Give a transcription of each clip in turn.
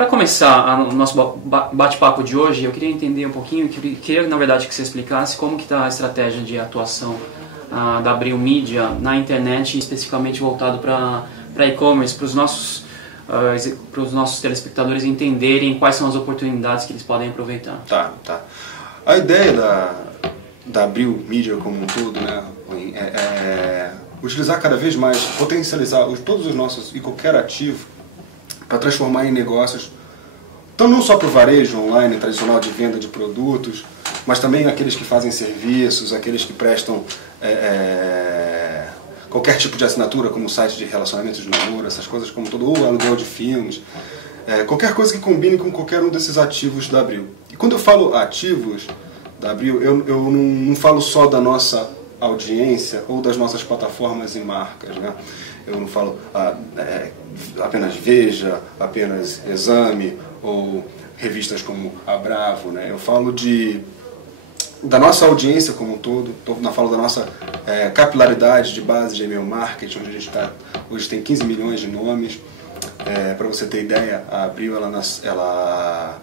para começar o nosso bate-papo de hoje, eu queria entender um pouquinho, queria na verdade que você explicasse como que está a estratégia de atuação da Abril Media na internet, especificamente voltado para e-commerce, para os nossos telespectadores entenderem quais são as oportunidades que eles podem aproveitar. Tá. A ideia da Abril Media como um todo, né, é utilizar cada vez mais, potencializar todos os nossos e qualquer ativo para transformar em negócios, então não só para o varejo online tradicional de venda de produtos, mas também aqueles que fazem serviços, aqueles que prestam qualquer tipo de assinatura, como site de relacionamentos de namoro, essas coisas como todo, ou aluguel de filmes, qualquer coisa que combine com qualquer um desses ativos da Abril. E quando eu falo ativos da Abril, eu não falo só da nossa audiência ou das nossas plataformas e marcas, né? Eu não falo apenas Veja, apenas Exame ou revistas como a Bravo, né? Eu falo da nossa audiência como um todo, eu falo da nossa capilaridade de base de e-mail marketing, onde a gente hoje tem 15 milhões de nomes. Para você ter ideia, a Abril ela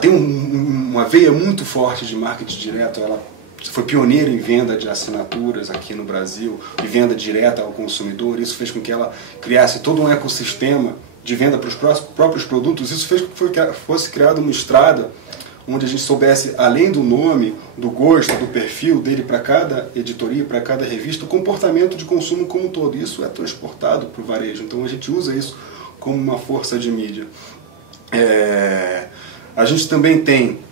tem uma veia muito forte de marketing direto. Ela foi pioneira em venda de assinaturas aqui no Brasil e venda direta ao consumidor. Isso fez com que ela criasse todo um ecossistema de venda para os próprios produtos. Isso fez com que fosse criada uma estrada onde a gente soubesse, além do nome, do gosto, do perfil dele para cada editoria, para cada revista, o comportamento de consumo como um todo. Isso é transportado para o varejo. Então a gente usa isso como uma força de mídia. A gente também tem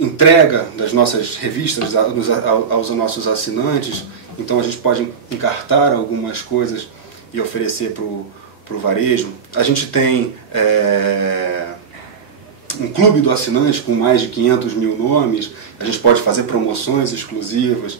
entrega das nossas revistas aos nossos assinantes, então a gente pode encartar algumas coisas e oferecer para o varejo. A gente tem um clube do assinante com mais de 500 mil nomes, a gente pode fazer promoções exclusivas.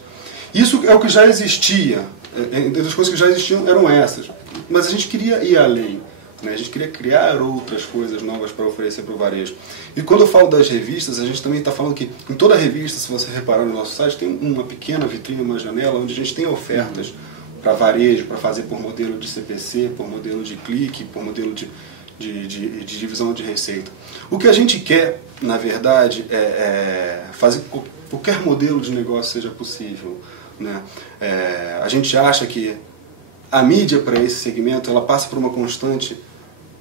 Isso é o que já existia, entre as coisas que já existiam eram essas, mas a gente queria ir além. A gente queria criar outras coisas novas para oferecer para o varejo. E quando eu falo das revistas, a gente também está falando que em toda revista, se você reparar no nosso site, tem uma pequena vitrine, uma janela, onde a gente tem ofertas para varejo, para fazer por modelo de CPC, por modelo de clique, por modelo de divisão de receita. O que a gente quer, na verdade, é fazer qualquer modelo de negócio seja possível, né? A gente acha que a mídia para esse segmento ela passa por uma constante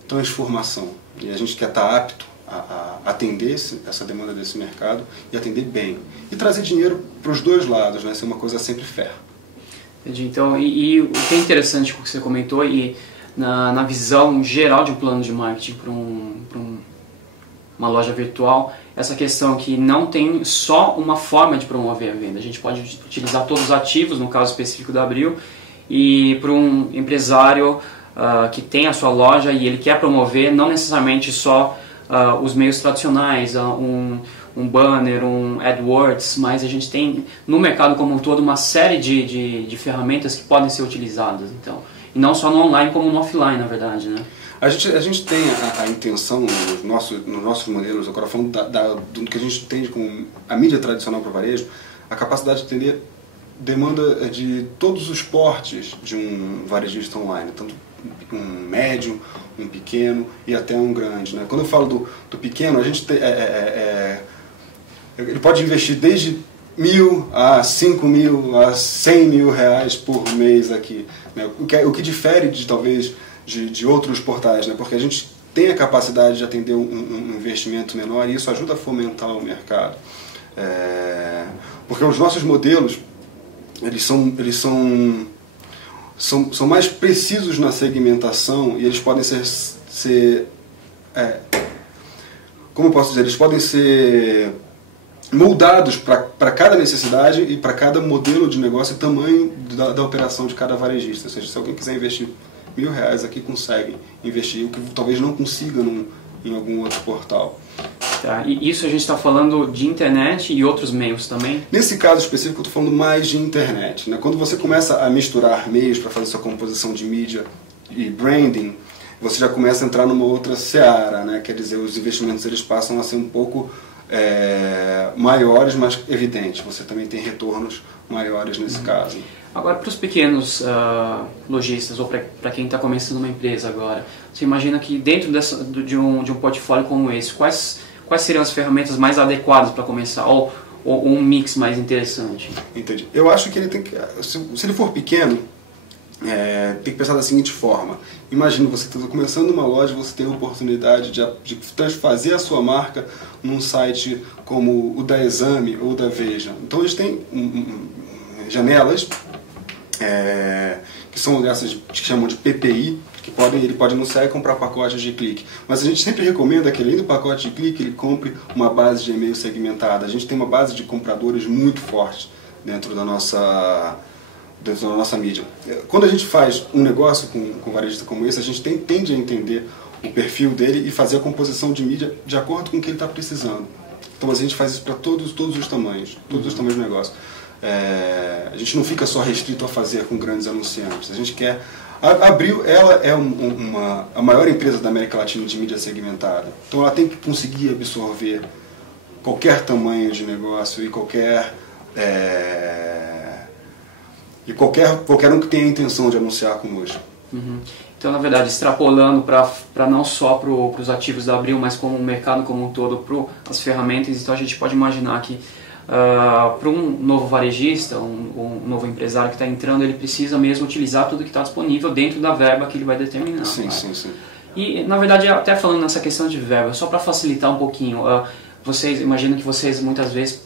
transformação e a gente quer estar apto a atender essa demanda desse mercado e atender bem e trazer dinheiro para os dois lados, né? Ser uma coisa sempre fair. Entendi. Então, e o que é interessante o que você comentou e na visão geral de um plano de marketing para uma loja virtual, essa questão que não tem só uma forma de promover a venda. A gente pode utilizar todos os ativos, no caso específico da Abril, e para um empresário que tem a sua loja e ele quer promover não necessariamente só os meios tradicionais, um banner, um AdWords, mas a gente tem no mercado como um todo uma série de ferramentas que podem ser utilizadas, então, e não só no online como no offline, na verdade, né? A gente tem a intenção nos nossos modelos, agora falando do que a gente entende como a mídia tradicional para o varejo, a capacidade de atender demanda de todos os portes de um varejista online, tanto um médio, um pequeno e até um grande, né? Quando eu falo do pequeno, a gente tem, ele pode investir desde 1.000 a 5.000 a 100 mil reais por mês aqui, né? O que difere talvez de outros portais, né? Porque a gente tem a capacidade de atender um investimento menor e isso ajuda a fomentar o mercado. Porque os nossos modelos eles são mais precisos na segmentação e eles podem como eu posso dizer, eles podem ser moldados para cada necessidade e para cada modelo de negócio e tamanho da operação de cada varejista. Ou seja, se alguém quiser investir R$1.000 aqui, consegue investir, o que talvez não consiga em algum outro portal. Tá, e isso a gente está falando de internet e outros meios também? Nesse caso específico eu estou falando mais de internet, né? Quando você começa a misturar meios para fazer sua composição de mídia e branding, você já começa a entrar numa outra seara, né? Quer dizer, os investimentos eles passam a ser um pouco maiores, mas evidentes. Você também tem retornos maiores nesse caso. Agora, para os pequenos lojistas ou para quem está começando uma empresa agora, você imagina que dentro de um portfólio como esse, quais seriam as ferramentas mais adequadas para começar? Ou um mix mais interessante? Entendi. Eu acho que ele tem que, se ele for pequeno, tem que pensar da seguinte forma. Imagina, você está começando uma loja, você tem a oportunidade de fazer a sua marca num site como o da Exame ou da Veja. Então eles têm janelas que são essas que chamam de PPI, que ele pode anunciar e comprar pacotes de clique. Mas a gente sempre recomenda que, além do pacote de clique, ele compre uma base de e-mail segmentada. A gente tem uma base de compradores muito forte dentro da nossa mídia. Quando a gente faz um negócio com um varejista como esse, a gente tende a entender o perfil dele e fazer a composição de mídia de acordo com o que ele está precisando. Então a gente faz isso para todos os tamanhos do negócio. A gente não fica só restrito a fazer com grandes anunciantes. A gente quer... A Abril, ela é a maior empresa da América Latina de mídia segmentada. Então ela tem que conseguir absorver qualquer tamanho de negócio e qualquer um que tenha a intenção de anunciar conosco. Então, na verdade, extrapolando para não só para os ativos da Abril, mas como o mercado como um todo, para as ferramentas, então a gente pode imaginar que para um novo varejista, um novo empresário que está entrando, ele precisa mesmo utilizar tudo que está disponível dentro da verba que ele vai determinar. Sim. E, na verdade, até falando nessa questão de verba, só para facilitar um pouquinho, imagino que vocês muitas vezes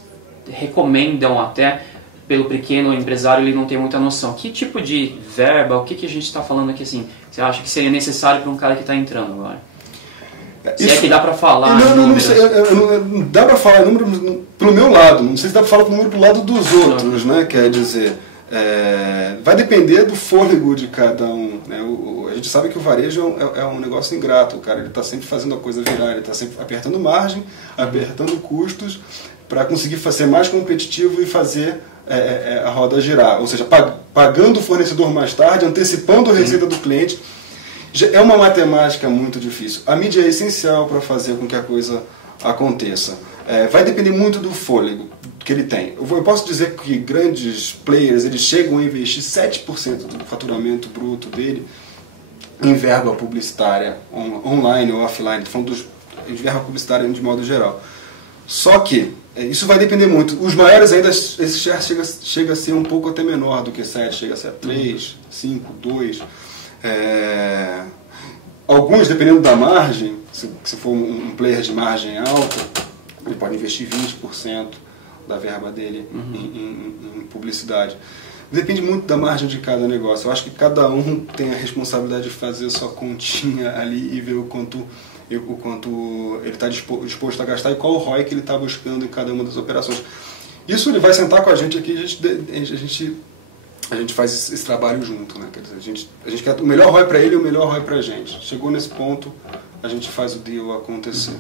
recomendam até, pelo pequeno empresário, ele não tem muita noção. Que tipo de verba, o que a gente está falando aqui assim, você acha que seria necessário para um cara que está entrando agora? Se é que dá para falar não sei, dá para falar número pro meu lado, não sei se dá para falar número pro lado dos outros, né? Quer dizer, vai depender do fôlego de cada um, né? A gente sabe que o varejo é um negócio ingrato, o cara ele está sempre fazendo a coisa virar, ele está sempre apertando margem, apertando custos para conseguir ser mais competitivo e fazer a roda girar, ou seja, pagando o fornecedor mais tarde, antecipando a receita do cliente. É uma matemática muito difícil. A mídia é essencial para fazer com que a coisa aconteça. Vai depender muito do fôlego que ele tem. Eu posso dizer que grandes players eles chegam a investir 7% do faturamento bruto dele em verba publicitária, online ou offline. Estou falando de verba publicitária de modo geral. Só que isso vai depender muito. Os maiores ainda, esse share chega a ser um pouco até menor do que 7, chega a ser 3, 5, 2. Alguns, dependendo da margem, se for um player de margem alta, ele pode investir 20% da verba dele em publicidade. Depende muito da margem de cada negócio. Eu acho que cada um tem a responsabilidade de fazer a sua continha ali e ver o quanto ele está disposto a gastar e qual o ROI que ele está buscando em cada uma das operações. Isso ele vai sentar com a gente aqui e a gente faz esse trabalho junto, né? Quer dizer, a gente quer o melhor ROI para ele e o melhor ROI para a gente. Chegou nesse ponto, a gente faz o deal acontecer.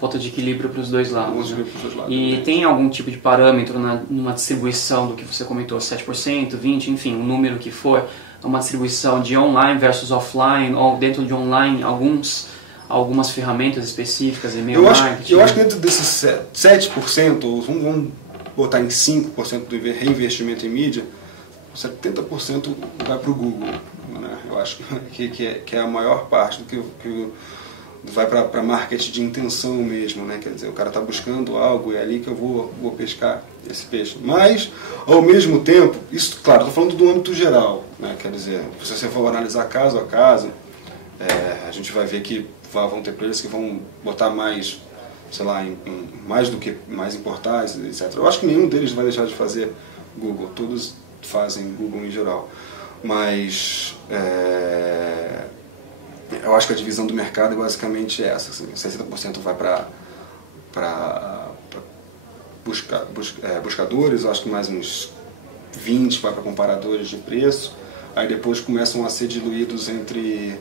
Ponto de equilíbrio para os dois lados. Né? E tem algum tipo de parâmetro numa distribuição do que você comentou, 7%, 20%, enfim, o número que for, uma distribuição de online versus offline, ou dentro de online, algumas ferramentas específicas, e-mail marketing? Eu acho que dentro desses 7%, ou vamos botar em 5% do reinvestimento em mídia, 70% vai para o Google, né? Eu acho que é a maior parte do que vai para marketing de intenção mesmo, né? Quer dizer, o cara está buscando algo e é ali que eu vou pescar esse peixe. Mas, ao mesmo tempo, isso, claro, estou falando do âmbito geral, né? Quer dizer, se você for analisar caso a caso, a gente vai ver que vão ter players que vão botar mais, sei lá, mais do que mais em portais, etc. Eu acho que nenhum deles vai deixar de fazer Google, todos fazem Google em geral, mas eu acho que a divisão do mercado é basicamente essa, assim, 60% vai para buscadores, eu acho que mais uns 20% vai para comparadores de preço, aí depois começam a ser diluídos entre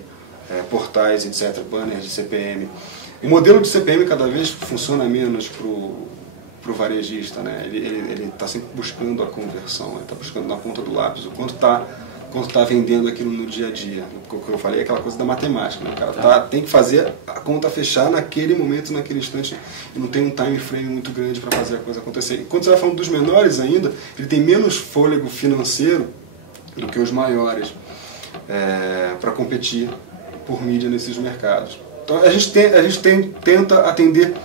portais, etc., banners de CPM. O modelo de CPM cada vez funciona menos para o varejista, né? Ele está sempre buscando a conversão, ele está buscando na ponta do lápis o quanto quanto está vendendo aquilo no dia a dia. O que eu falei é aquela coisa da matemática, né? O cara tem que fazer a conta fechar naquele momento, naquele instante, e não tem um time frame muito grande para fazer a coisa acontecer. E quando você vai falando dos menores ainda, ele tem menos fôlego financeiro do que os maiores para competir por mídia nesses mercados. Então a gente tenta atender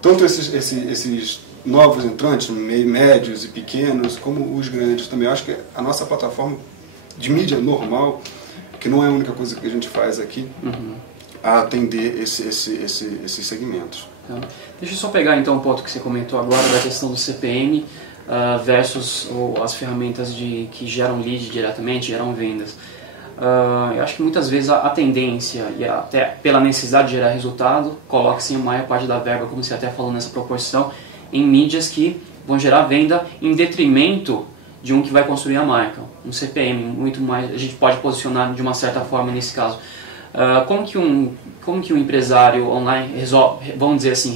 tanto esses novos entrantes, médios e pequenos, como os grandes também. Eu acho que a nossa plataforma de mídia normal, que não é a única coisa que a gente faz aqui, a atender esses segmentos. Deixa eu só pegar então o ponto que você comentou agora da questão do CPM versus as ferramentas que geram lead diretamente, geram vendas. Eu acho que muitas vezes a tendência, e até pela necessidade de gerar resultado, coloca-se a maior parte da verba, como você até falou nessa proporção, em mídias que vão gerar venda em detrimento de um que vai construir a marca. Um CPM muito mais, a gente pode posicionar de uma certa forma nesse caso. Como que um empresário online resolve,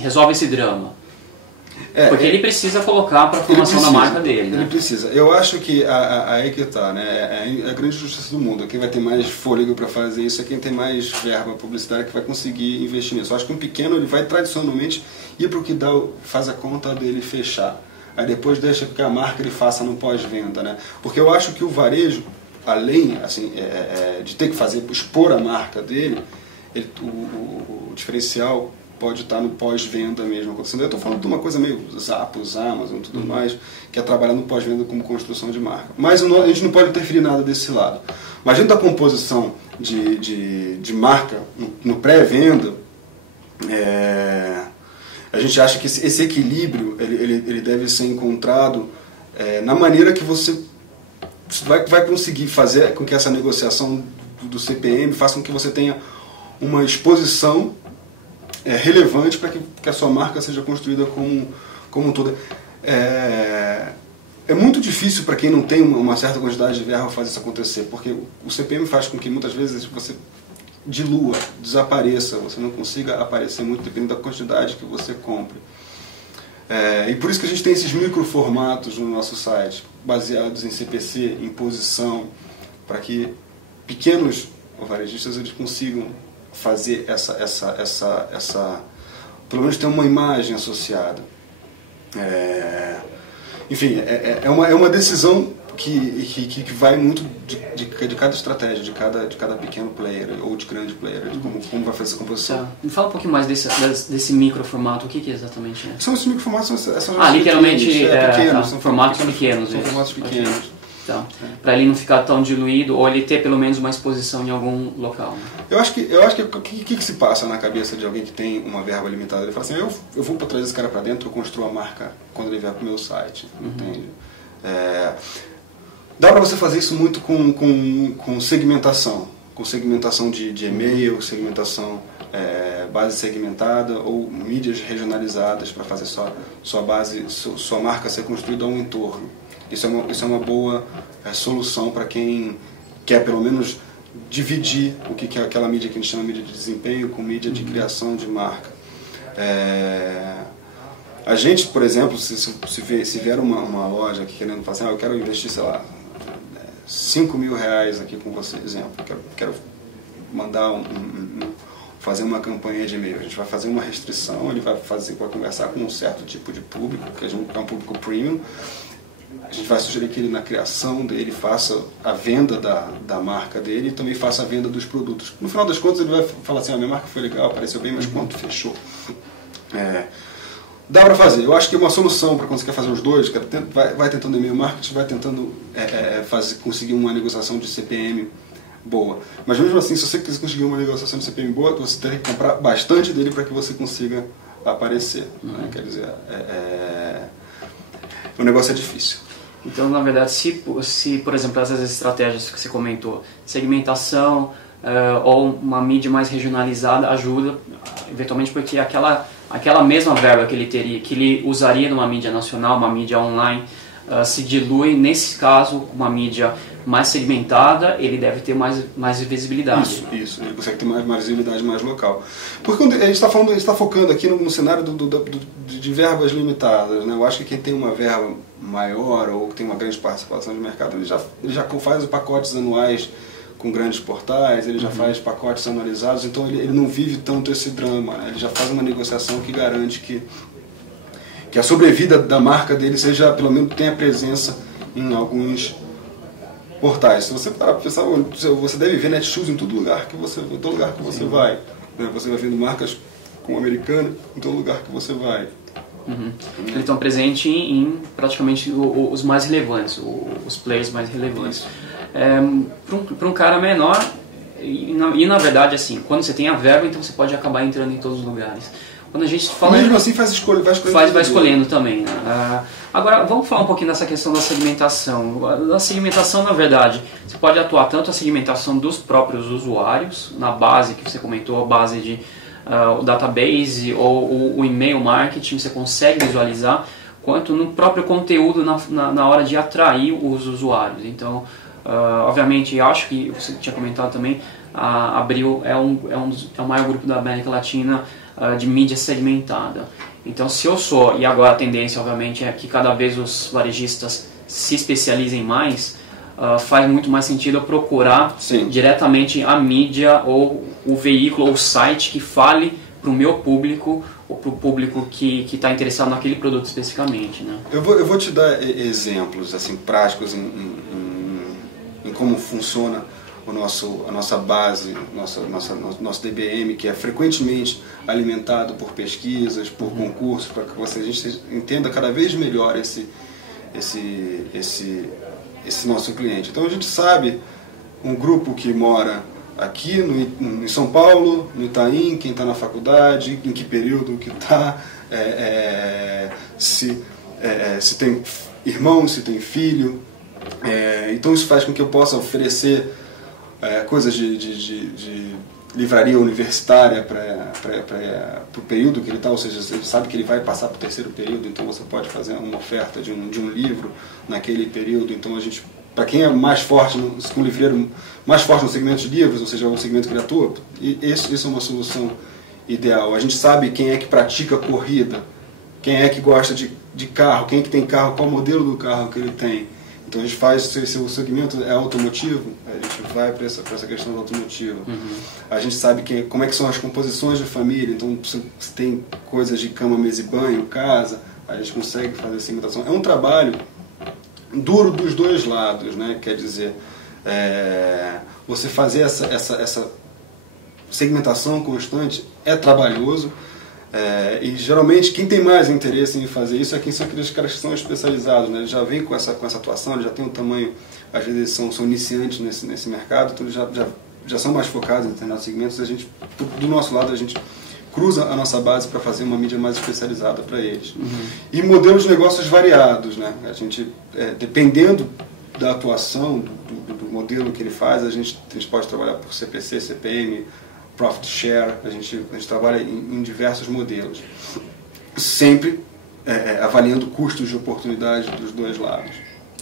resolve esse drama? Porque ele precisa colocar para a formação da marca dele. Ele precisa. Eu acho que aí que está, né? É a grande justiça do mundo. Quem vai ter mais fôlego para fazer isso é quem tem mais verba publicitária que vai conseguir investir nisso. Eu acho que um pequeno ele vai tradicionalmente ir para o que faz a conta dele fechar. Aí depois deixa que a marca ele faça no pós-venda, né? Porque eu acho que o varejo, além de ter que expor a marca dele, o diferencial pode estar no pós-venda mesmo acontecendo. Eu estou falando de uma coisa meio Zappos, Amazon e tudo mais, que é trabalhar no pós-venda como construção de marca. Mas a gente não pode interferir nada desse lado. Mas dentro da composição de marca, no pré-venda, a gente acha que esse equilíbrio ele deve ser encontrado na maneira que você vai conseguir fazer com que essa negociação do CPM faça com que você tenha uma exposição relevante para que a sua marca seja construída como um todo. É muito difícil para quem não tem uma certa quantidade de verba fazer isso acontecer, porque o CPM faz com que muitas vezes você dilua, desapareça, você não consiga aparecer muito dependendo da quantidade que você compre. E por isso que a gente tem esses microformatos no nosso site, baseados em CPC, em posição, para que pequenos varejistas eles consigam fazer pelo menos ter uma imagem associada. Enfim, é uma decisão que vai muito de cada estratégia, de cada pequeno player ou de grande player, de como vai fazer essa composição. Me fala um pouquinho mais desse microformato, o que exatamente é? São esses microformatos, são literalmente pequenos, são formatos pequenos. São formatos pequenos. Okay. Então, para ele não ficar tão diluído, ou ele ter pelo menos uma exposição em algum local. Né? Eu acho que o que se passa na cabeça de alguém que tem uma verba limitada? Ele fala assim, eu vou trazer esse cara para dentro, eu construo a marca quando ele vier para o meu site, entende? Dá para você fazer isso muito com segmentação, de e-mail, segmentação base segmentada ou mídias regionalizadas para fazer sua marca ser construída a um entorno. Isso é uma boa solução para quem quer pelo menos dividir o que é aquela mídia que a gente chama de mídia de desempenho com mídia de criação de marca. A gente, por exemplo, se vier uma loja aqui querendo falar assim, eu quero investir, sei lá, 5 mil reais aqui com você, exemplo, quero mandar fazer uma campanha de e-mail, a gente vai fazer uma restrição, ele vai conversar com um certo tipo de público, que é um público premium. A gente vai sugerir que ele, na criação dele, faça a venda da marca dele e também faça a venda dos produtos. No final das contas, ele vai falar assim, minha marca foi legal, apareceu bem, mas quanto fechou? Dá para fazer. Eu acho que uma solução para quando você quer fazer os dois, vai tentando e-mail marketing, vai tentando conseguir uma negociação de CPM boa. Mas mesmo assim, se você quiser conseguir uma negociação de CPM boa, você tem que comprar bastante dele para que você consiga aparecer. Né? Quer dizer, o negócio é difícil. Então, na verdade, se por exemplo, essas estratégias que você comentou, segmentação ou uma mídia mais regionalizada ajuda, eventualmente, porque aquela mesma verba que ele usaria numa mídia nacional, uma mídia online, se dilui, nesse caso, uma mídia mais segmentada, ele deve ter mais visibilidade. Isso, ele consegue ter mais visibilidade mais local. Porque quando a gente está focando aqui no cenário de de verbas limitadas, né? Eu acho que quem tem uma verba maior ou que tem uma grande participação de mercado, ele já faz pacotes anuais com grandes portais, ele já faz pacotes anualizados, então ele não vive tanto esse drama, né? Ele já faz uma negociação que garante que a sobrevida da marca dele seja, pelo menos, tenha presença em alguns portais. Se você parar para pensar, você deve ver Netshoes em todo lugar que você vai, né? Você vai vendo marcas como Americana em todo lugar que você vai. Eles estão presentes em praticamente os mais relevantes, os players mais relevantes. Para um cara menor, e na verdade, assim, quando você tem a verba, então você pode acabar entrando em todos os lugares. Quando a gente fala, mesmo assim vai escolhendo também, né? Agora, vamos falar um pouquinho dessa questão da segmentação. A segmentação, na verdade, você pode atuar tanto a segmentação dos próprios usuários, na base que você comentou, a base de o database ou o e-mail marketing, você consegue visualizar, quanto no próprio conteúdo na hora de atrair os usuários. Então, obviamente, acho que você tinha comentado também, a Abril é o maior grupo da América Latina de mídia segmentada. Então, se eu sou, e agora a tendência, obviamente, é que cada vez os varejistas se especializem mais, faz muito mais sentido eu procurar diretamente a mídia ou o veículo ou o site que fale para o meu público ou para o público que está interessado naquele produto especificamente, né? Eu vou te dar exemplos assim, práticos em como funciona a nossa base, nosso DBM, que é frequentemente alimentado por pesquisas, por concursos, para que a gente entenda cada vez melhor esse nosso cliente. Então a gente sabe um grupo que mora aqui em São Paulo, no Itaim, quem está na faculdade, em que período que está, se tem irmão, se tem filho. Então isso faz com que eu possa oferecer coisas de livraria universitária para o período que ele está, ou seja, ele sabe que ele vai passar para o terceiro período, então você pode fazer uma oferta de um livro naquele período. Então a gente, para quem é mais forte, um livreiro mais forte no segmento de livros, ou seja, o segmento que ele atua, isso é uma solução ideal. A gente sabe quem é que pratica corrida, quem é que gosta de carro, quem é que tem carro, qual modelo do carro que ele tem. Então a gente faz, se o segmento é automotivo, a gente vai para essa questão do automotivo. A gente sabe como é que são as composições de família, então se tem coisas de cama, mesa e banho, casa, a gente consegue fazer a segmentação. É um trabalho duro dos dois lados, né? Quer dizer, você fazer essa segmentação constante é trabalhoso. E geralmente quem tem mais interesse em fazer isso é quem são aqueles caras que são especializados, né? Eles já vêm com essa atuação, eles já têm um tamanho, às vezes são iniciantes nesse mercado, então eles já são mais focados em determinados segmentos. A gente, do nosso lado, a gente cruza a nossa base para fazer uma mídia mais especializada para eles. E modelos de negócios variados, né? A gente, dependendo da atuação, do modelo que ele faz, a gente pode trabalhar por CPC, CPM, Profit Share, a gente trabalha em diversos modelos, sempre avaliando custos de oportunidade dos dois lados.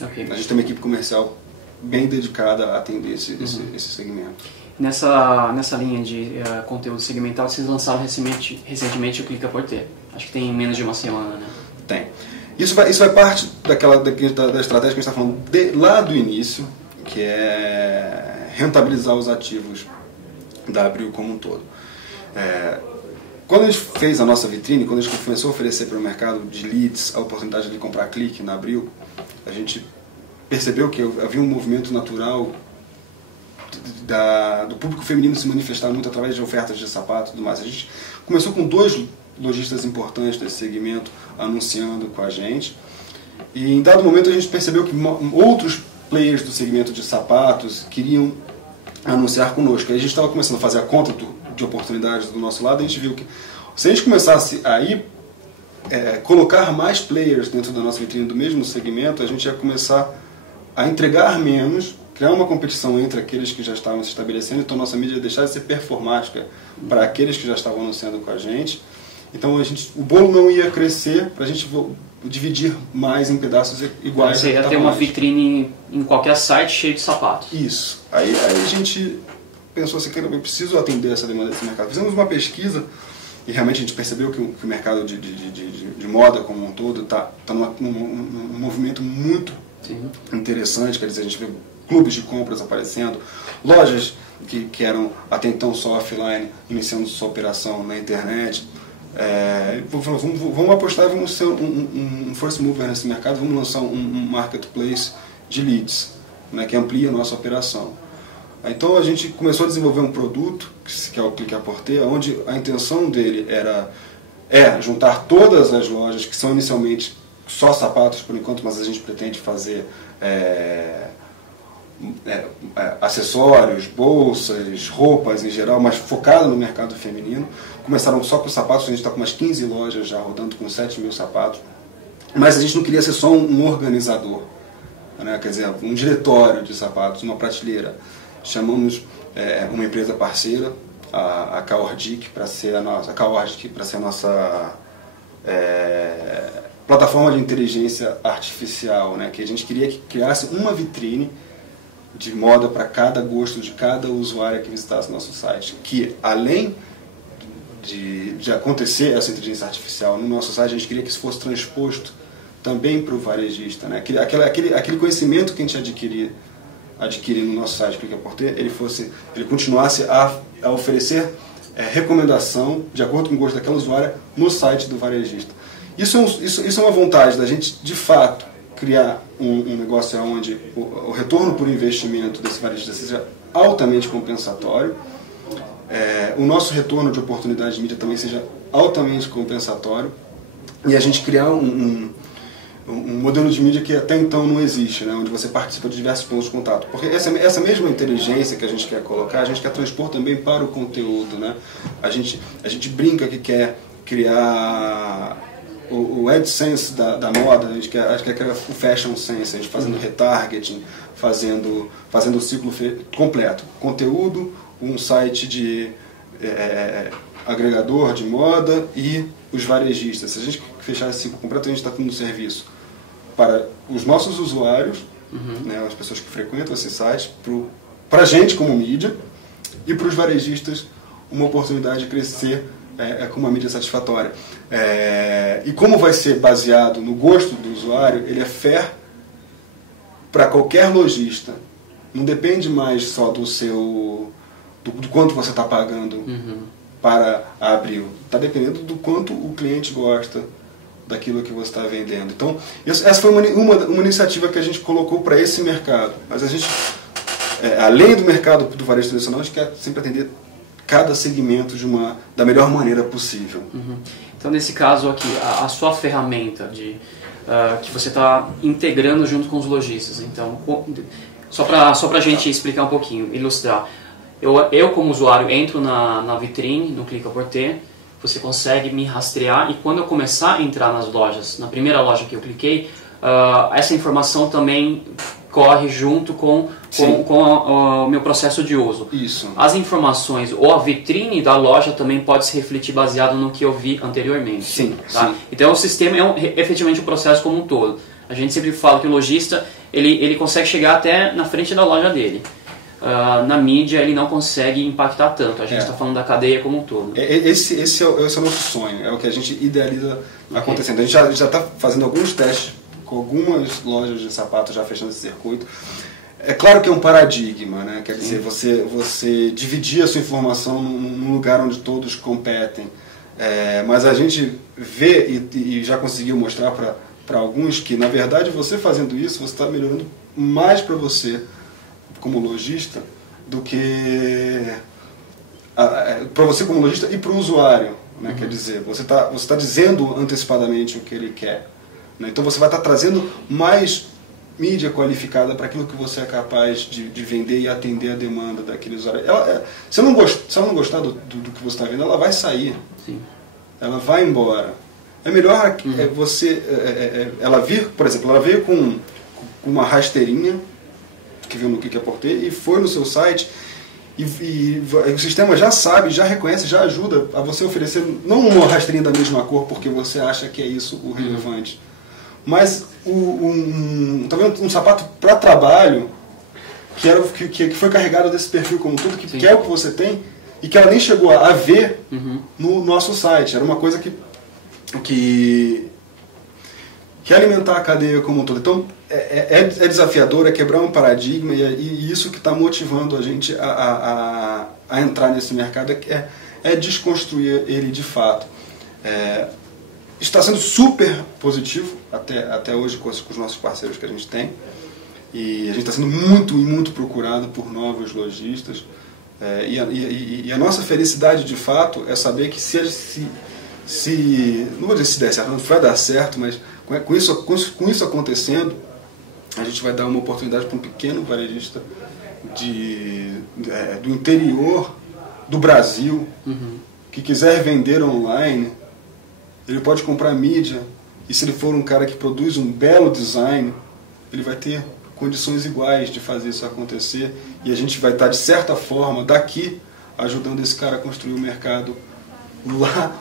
A gente tem uma equipe comercial bem dedicada a atender esse segmento. Nessa linha de conteúdo segmentado, vocês lançaram recentemente o Clica por Ter. Acho que tem menos de uma semana, né? Tem. Isso vai parte da estratégia que a gente está falando lá do início, que é rentabilizar os ativos da Abril como um todo. Quando a gente fez a nossa vitrine, quando a gente começou a oferecer para o mercado de leads a oportunidade de comprar clique na Abril, a gente percebeu que havia um movimento natural do público feminino se manifestar muito através de ofertas de sapatos e tudo mais. A gente começou com 2 lojistas importantes desse segmento anunciando com a gente, e em dado momento a gente percebeu que outros players do segmento de sapatos queriam anunciar conosco. Aí a gente estava começando a fazer a conta de oportunidades do nosso lado, e a gente viu que se a gente começasse a colocar mais players dentro da nossa vitrine do mesmo segmento, a gente ia começar a entregar menos, criar uma competição entre aqueles que já estavam se estabelecendo, então nossa mídia ia deixar de ser performática para aqueles que já estavam anunciando com a gente. Então o bolo não ia crescer para a gente dividir mais em pedaços iguais. Você ia ter uma vitrine em qualquer site cheio de sapatos. Isso. Aí a gente pensou assim, que eu preciso atender essa demanda desse mercado. Fizemos uma pesquisa e realmente a gente percebeu que o mercado de moda como um todo está num movimento muito interessante, quer dizer, a gente vê clubes de compras aparecendo, lojas que eram até então só offline, iniciando sua operação na internet. Vamos apostar e vamos ser um first mover nesse mercado, vamos lançar um marketplace de leads, né, que amplia a nossa operação. Então a gente começou a desenvolver um produto, que é o Clique à Porter, onde a intenção dele é juntar todas as lojas, que são inicialmente só sapatos por enquanto, mas a gente pretende fazer acessórios, bolsas, roupas em geral, mas focado no mercado feminino. Começaram só com sapatos, a gente está com umas 15 lojas já rodando com 7 mil sapatos, mas a gente não queria ser só um organizador, né? Quer dizer, um diretório de sapatos, uma prateleira. Chamamos uma empresa parceira, a Kaordic, para ser a nossa plataforma de inteligência artificial, né? Que a gente queria que criasse uma vitrine de moda para cada gosto de cada usuário que visitasse nosso site, que além de acontecer essa inteligência artificial no nosso site, a gente queria que isso fosse transposto também para o varejista, né? Aquele conhecimento que a gente adquirir no nosso site Clique à Porter, ele continuasse a oferecer recomendação de acordo com o gosto daquela usuária no site do varejista. Isso é uma vontade da gente, de fato, criar um negócio onde o retorno por investimento desse varejista seja altamente compensatório, o nosso retorno de oportunidade de mídia também seja altamente compensatório, e a gente criar um modelo de mídia que até então não existe, né, onde você participa de diversos pontos de contato. Porque essa mesma inteligência que a gente quer colocar, a gente quer transpor também para o conteúdo, né? A gente brinca que quer criar o AdSense da moda, a gente quer criar o Fashion Sense, a gente fazendo retargeting, fazendo o ciclo completo. Conteúdo, um site de agregador de moda e os varejistas. Se a gente fechar esse ciclo completo, a gente está tendo um serviço para os nossos usuários, né, as pessoas que frequentam esse site, para a gente como mídia, e para os varejistas uma oportunidade de crescer com uma mídia satisfatória. E como vai ser baseado no gosto do usuário, ele é fair para qualquer lojista. Não depende mais só do quanto você está pagando para a Abril. Está dependendo do quanto o cliente gosta daquilo que você está vendendo. Então, essa foi uma iniciativa que a gente colocou para esse mercado. Mas a gente, além do mercado do varejo tradicional, a gente quer sempre atender cada segmento da melhor maneira possível. Então, nesse caso aqui, a sua ferramenta que você está integrando junto com os lojistas. Então, só para a gente explicar um pouquinho, ilustrar. Eu como usuário, entro na vitrine, no Clique à Porter, você consegue me rastrear, e quando eu começar a entrar nas lojas, na primeira loja que eu cliquei, essa informação também corre junto com o meu processo de uso. Isso. As informações ou a vitrine da loja também pode se refletir baseado no que eu vi anteriormente. Sim, tá? sim. Então o sistema é efetivamente o processo como um todo. A gente sempre fala que o lojista ele consegue chegar até na frente da loja dele. Na mídia ele não consegue impactar tanto. A gente está falando da cadeia como um todo. Esse é o nosso sonho, é o que a gente idealiza acontecendo. A gente já está fazendo alguns testes com algumas lojas de sapatos já fechando esse circuito. É claro que é um paradigma, né? Quer dizer, você dividir a sua informação num lugar onde todos competem. Mas a gente vê e já conseguiu mostrar para alguns que, na verdade, você fazendo isso, você está melhorando mais para você como lojista do que para você como lojista e para o usuário, né? Quer dizer, você tá dizendo antecipadamente o que ele quer, né? Então você vai estar trazendo mais mídia qualificada para aquilo que você é capaz de vender e atender a demanda daquele usuário. Se ela não gostar do que você está vendo, ela vai sair. Sim. Ela vai embora. É melhor ela vir, por exemplo, ela veio com uma rasteirinha que viu no Clique à Porter e foi no seu site e o sistema já sabe, já reconhece, já ajuda a você oferecer não uma rasteirinha da mesma cor porque você acha que é isso o relevante, mas talvez um sapato para trabalho que foi carregado desse perfil como tudo, que é o que você tem e que ela nem chegou a ver no nosso site. Era uma coisa que alimentar a cadeia como um todo. Então, é desafiador, é quebrar um paradigma, e isso que está motivando a gente a entrar nesse mercado, é desconstruir ele de fato. Está sendo super positivo até hoje com os nossos parceiros que a gente tem, e a gente está sendo muito procurado por novos lojistas, e a nossa felicidade de fato é saber que se não vou dizer se der certo, não vai dar certo, mas com isso acontecendo, a gente vai dar uma oportunidade para um pequeno varejista do interior do Brasil, que quiser vender online. Ele pode comprar mídia, e se ele for um cara que produz um belo design, ele vai ter condições iguais de fazer isso acontecer, e a gente vai estar, de certa forma, daqui, ajudando esse cara a construir o mercado lá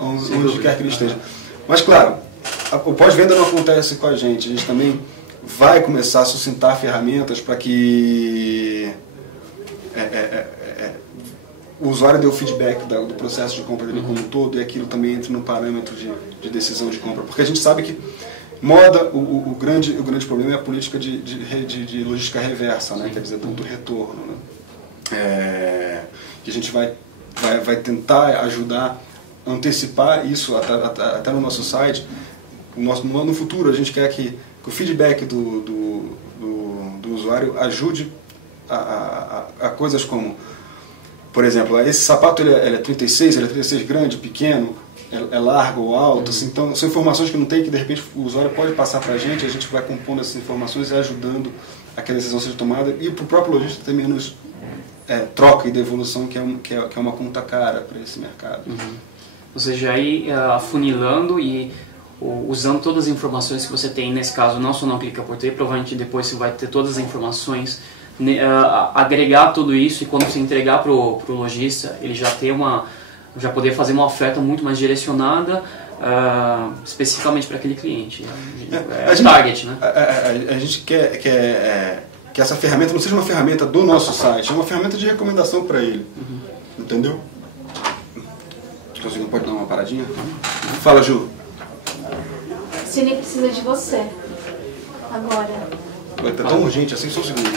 onde quer que ele esteja. Mas, claro, o pós-venda não acontece com a gente também vai começar a suscitar ferramentas para que o usuário dê o feedback do processo de compra dele como um todo, e aquilo também entre no parâmetro de decisão de compra. Porque a gente sabe que moda, o grande problema é a política de logística reversa, né? Quer dizer, do retorno. Né? E a gente vai tentar ajudar a antecipar isso até no nosso site. No futuro, a gente quer que o feedback do usuário ajude a coisas como, por exemplo, esse sapato ele é 36, ele é 36 grande, pequeno, é largo ou alto, assim, então são informações que não tem, que de repente o usuário pode passar para a gente vai compondo essas informações e ajudando a que a decisão seja tomada, e para o próprio lojista ter menos troca e devolução, que é uma conta cara para esse mercado. Ou seja, aí afunilando e usando todas as informações que você tem, nesse caso não só no Clica por T, provavelmente depois você vai ter todas as informações, agregar tudo isso, e quando você entregar para o lojista, ele já poder fazer uma oferta muito mais direcionada especificamente para aquele cliente. Target, né? A gente quer que essa ferramenta não seja uma ferramenta do nosso site, é uma ferramenta de recomendação para ele. Entendeu? Você não pode dar uma paradinha? Fala, Ju. O Cine precisa de você agora. Vai estar tão urgente assim, só um segundo.